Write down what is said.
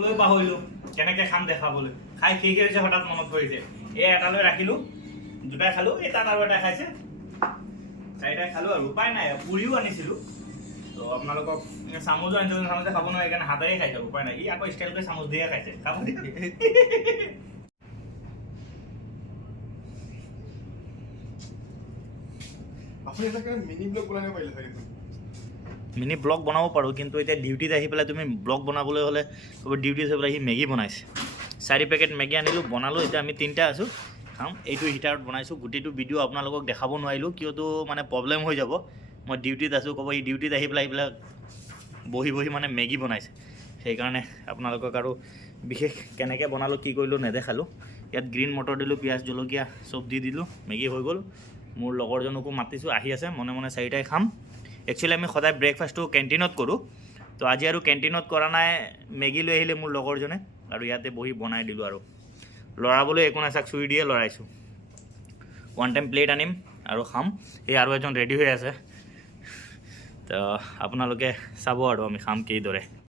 লৈ পাহৰিলোঁ কেনেকৈ খাম দেখাবলৈ খাই শেষ হৈছে হঠাৎ মনত পৰিছে এই এটালৈ ৰাখিলোঁ দুটাই খালোঁ এই তাত আৰু এটা খাইছে চাৰিটাই খালোঁ আৰু উপায় নাই পুৰিও আনিছিলোঁ তো আপোনালোকক চামুচো আনিছিলোঁ চামুচে খাব নোৱাৰে সেইকাৰণে হাতেৰে খাইছে উপায় নাই ই আকৌ ষ্টাইল কৰি চামুচ দিয়ে খাইছে খাব আপুনি এটা মিনি ব্লগ বনাব পাৰিলে চাগে মিনি ব্লগ বনাব পাৰোঁ কিন্তু এতিয়া ডিউটিত আহি পেলাই তুমি ব্লগ বনাবলৈ হ'লে ডিউটিত হৈ পেলাই সি মেগী বনাইছে 4 পেকেট মেগী আনিলোঁ বনালোঁ এতিয়া আমি 3টা আছোঁ খাম এইটো হিটাৰত বনাইছোঁ গোটেইটো ভিডিঅ' আপোনালোকক দেখাব নোৱাৰিলোঁ কিয়তো মানে প্ৰব্লেম হৈ যাব মই ডিউটিত আছোঁ ক'ব ই ডিউটিত আহি পেলাই এইবিলাক বহি বহি মানে মেগী বনাইছে সেইকাৰণে আপোনালোকক আৰু বিশেষ কেনেকৈ বনালোঁ কি কৰিলোঁ নেদেখালোঁ ইয়াত গ্ৰীণ মটৰ দিলোঁ পিঁয়াজ জলকীয়া চব দি দিলোঁ মেগী হৈ গ'ল মোৰ লগৰজনকো মাতিছোঁ আহি আছে মনে মনে 4টাই খাম একচুৱেলি আমি সদায় ব্ৰেকফাষ্টটো কেণ্টিনত কৰোঁ তো আজি আৰু কেণ্টিনত কৰা নাই মেগী লৈ আহিলে মোৰ লগৰজনে আৰু ইয়াতে বহি বনাই দিলোঁ আৰু লৰাবলৈ একো নাচাক চুই দিয়ে লৰাইছোঁ 1 টাইম প্লেট আনিম আৰু খাম এই আৰু এজন ৰেডি হৈ আছে তো আপোনালোকে চাব আৰু আমি খাম কিদৰে